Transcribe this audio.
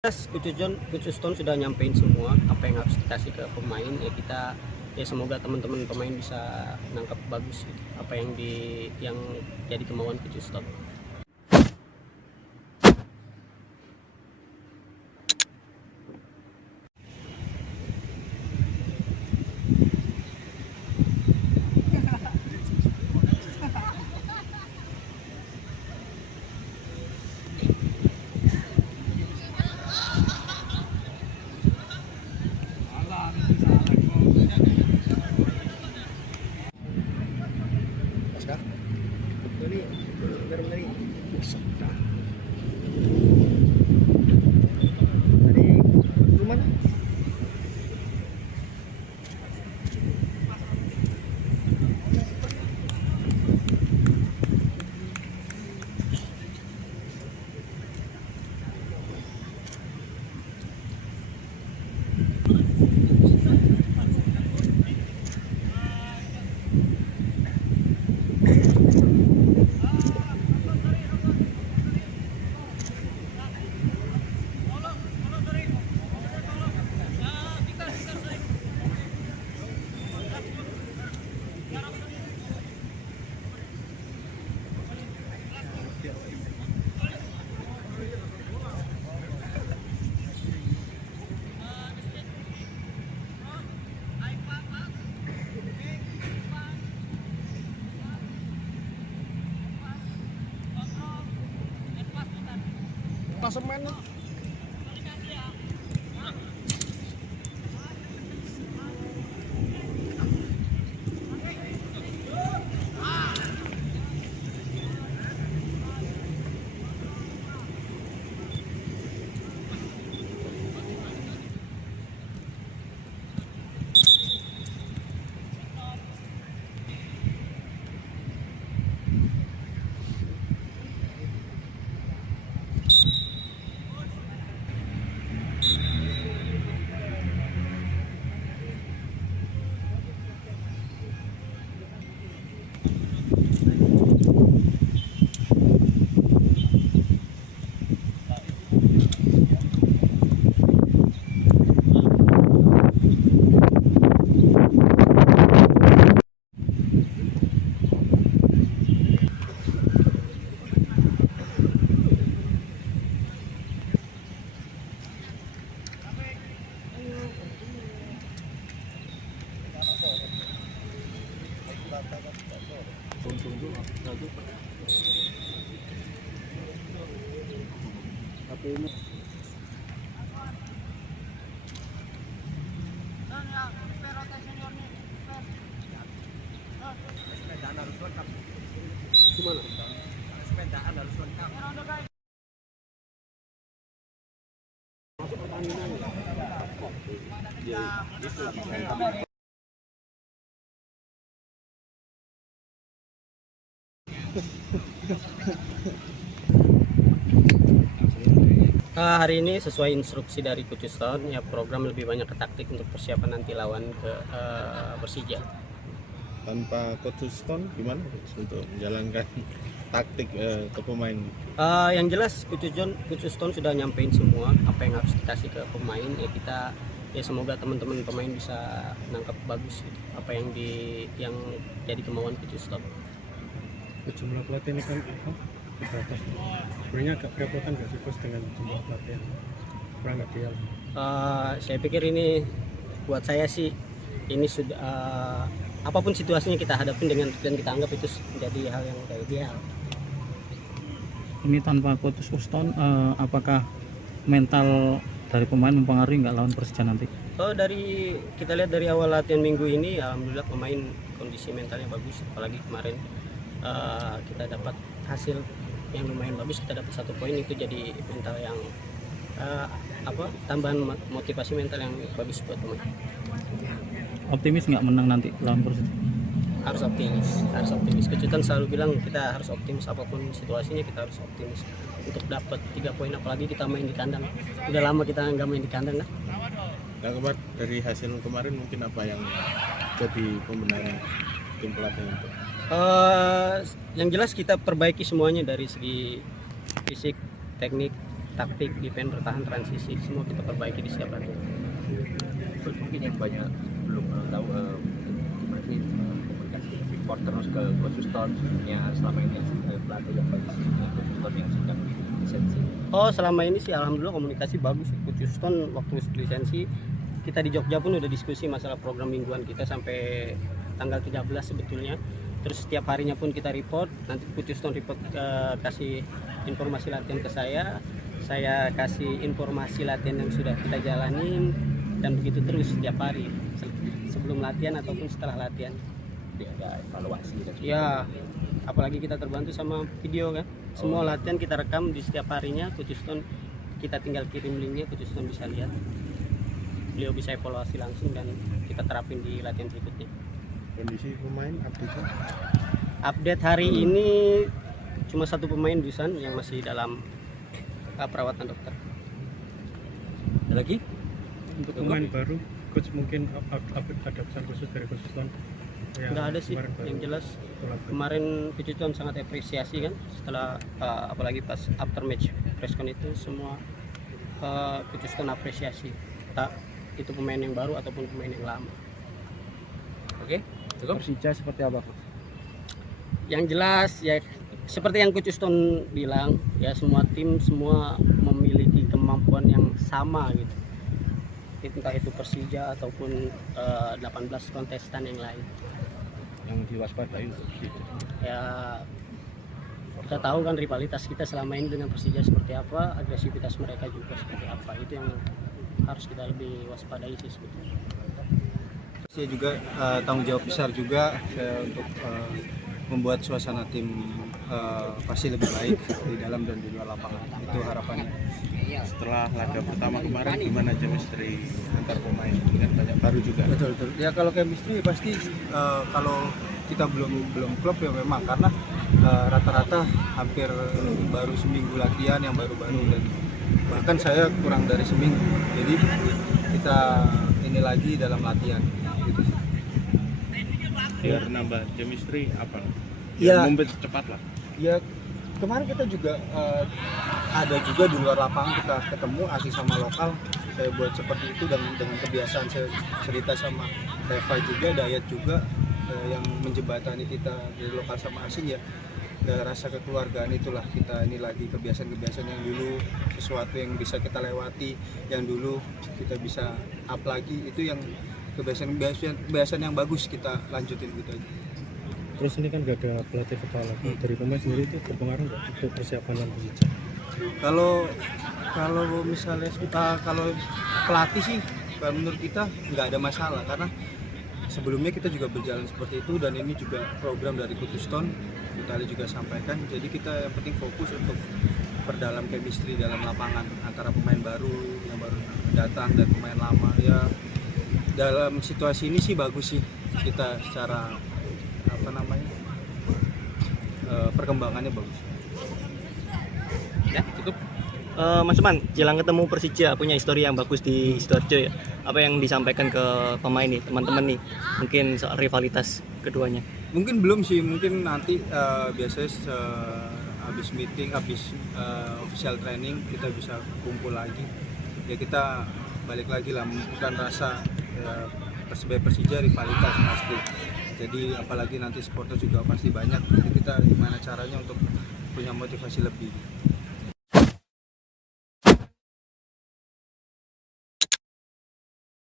Coach Stone sudah nyampein semua apa yang harus dikasih ke pemain, ya kita ya semoga teman-teman pemain bisa nangkap bagus gitu, apa yang jadi kemauan Coach Stone. Klasemen Gimana? sepedaan harus lengkap. Masuk pertandingan. Hari ini sesuai instruksi dari Coach Stone, ya program lebih banyak ke taktik untuk persiapan nanti lawan ke Persija. Tanpa Coach Stone gimana untuk menjalankan taktik ke pemain? Yang jelas Coach Stone sudah nyampein semua apa yang harus dikasih ke pemain, ya kita ya semoga teman-teman pemain bisa nangkap bagus gitu, apa yang jadi kemauan Coach Stone. Jumlah pelatih ini kan terbatas. Sebenarnya agak kerepotan nggak sih Bos dengan jumlah pelatih yang kurang ideal? Saya pikir ini buat saya sih ini sudah apapun situasinya kita hadapin dan kita anggap itu menjadi hal yang kayak ideal. Ini tanpa Coach Stone, apakah mental dari pemain mempengaruhi nggak lawan Persija nanti? Dari kita lihat dari awal latihan minggu ini, alhamdulillah pemain kondisi mentalnya bagus, apalagi kemarin kita dapat hasil yang lumayan bagus, kita dapat 1 poin, itu jadi mental yang tambahan motivasi mental yang bagus buat pemain. Optimis nggak menang nanti lawan Persija? Harus optimis. Kejutan selalu bilang kita harus optimis, apapun situasinya kita harus optimis untuk dapat 3 poin, apalagi kita main di kandang. Udah lama kita nggak main di kandang kan. Nah, dari hasil kemarin mungkin apa yang jadi pembenaran tim pelatih untuk? Yang jelas kita perbaiki semuanya dari segi fisik, teknik, taktik, defense, bertahan, transisi, semua kita perbaiki di setiap latihan. Coach, mungkin yang banyak belum tahu gimana sih komunikasi report terus ke Coach Houston yang selama ini pelatih yang bagus Coach Houston yang sudah lisensi. Oh, selama ini sih alhamdulillah komunikasi bagus. Coach Houston waktu lisensi kita di Jogja pun udah diskusi masalah program mingguan kita sampai tanggal 13 sebetulnya. Terus setiap harinya pun kita report, nanti Coach Houston report kasih informasi latihan ke saya kasih informasi latihan yang sudah kita jalanin, dan begitu terus setiap hari sebelum latihan ataupun setelah latihan. Jadi ada evaluasi dan Ya, apalagi kita terbantu sama video kan. Semua latihan kita rekam di setiap harinya. Coach Houston kita tinggal kirim linknya, Coach Houston bisa lihat. Beliau bisa evaluasi langsung dan kita terapin di latihan berikutnya. Kondisi pemain update Update hari ini cuma satu pemain Dusan yang masih dalam perawatan dokter. ada lagi. Untuk pemain baru, coach mungkin ada pesan khusus dari Coach Houston? Nggak ada sih, kemarin baru yang jelas pulang. kemarin Coach Houston sangat apresiasi kan setelah apalagi pas after match press con itu semua Coach Houston apresiasi, tak itu pemain yang baru ataupun pemain yang lama. Oke, cukup. Persija seperti apa, Coach? Yang jelas ya seperti yang Coach Houston bilang ya, semua tim semua memiliki kemampuan yang sama gitu, entah itu Persija ataupun 18 kontestan yang lain. Yang diwaspadai untuk Persija. Ya kita tahu kan rivalitas kita selama ini dengan Persija seperti apa, agresivitas mereka juga seperti apa, itu yang harus kita lebih waspadai sih sebetulnya. Saya juga tanggung jawab besar juga saya untuk membuat suasana tim pasti lebih baik di dalam dan di luar lapangan. Itu harapannya. setelah laga pertama kemarin gimana chemistry antar pemain kan banyak baru juga. Betul. Ya kalau chemistry pasti kalau kita belum klop ya memang karena rata-rata hampir baru seminggu latihan yang baru-baru dan bahkan saya kurang dari seminggu. Jadi kita ini lagi dalam latihan gitu sih. Biar nambah chemistry apa? Ya. Mumpet cepat lah. Ya kemarin kita juga ada juga di luar lapangan kita ketemu asing sama lokal, saya buat seperti itu dan dengan kebiasaan saya cerita sama Reva juga, Dayat juga yang menjembatani kita dari lokal sama asing ya rasa kekeluargaan itulah kita ini lagi kebiasaan-kebiasaan yang dulu sesuatu yang bisa kita lewati yang dulu kita bisa up lagi itu yang kebiasaan yang bagus kita lanjutin gitu aja. Terus ini kan gak ada pelatih kepala, dari pemain sendiri itu berpengaruh nggak untuk persiapan dan Persija? Kalau misalnya kalau pelatih sih kalau menurut kita nggak ada masalah karena sebelumnya kita juga berjalan seperti itu dan ini juga program dari Coach Houston, Vitali juga sampaikan. Jadi kita yang penting fokus untuk perdalam chemistry dalam lapangan antara pemain baru yang baru datang dan pemain lama. Ya dalam situasi ini sih bagus sih kita secara perkembangannya bagus. Ya, cukup. Mas Suman, jelang ketemu Persija punya histori yang bagus di Sidoarjo ya. Apa yang disampaikan ke pemain nih, teman-teman nih, mungkin soal rivalitas keduanya? Mungkin belum sih, mungkin nanti biasanya habis meeting, habis official training kita bisa kumpul lagi. Ya kita balik lagi lah, bukan rasa Persija rivalitas pasti. Jadi apalagi nanti supporter juga pasti banyak. Jadi kita gimana caranya untuk punya motivasi lebih.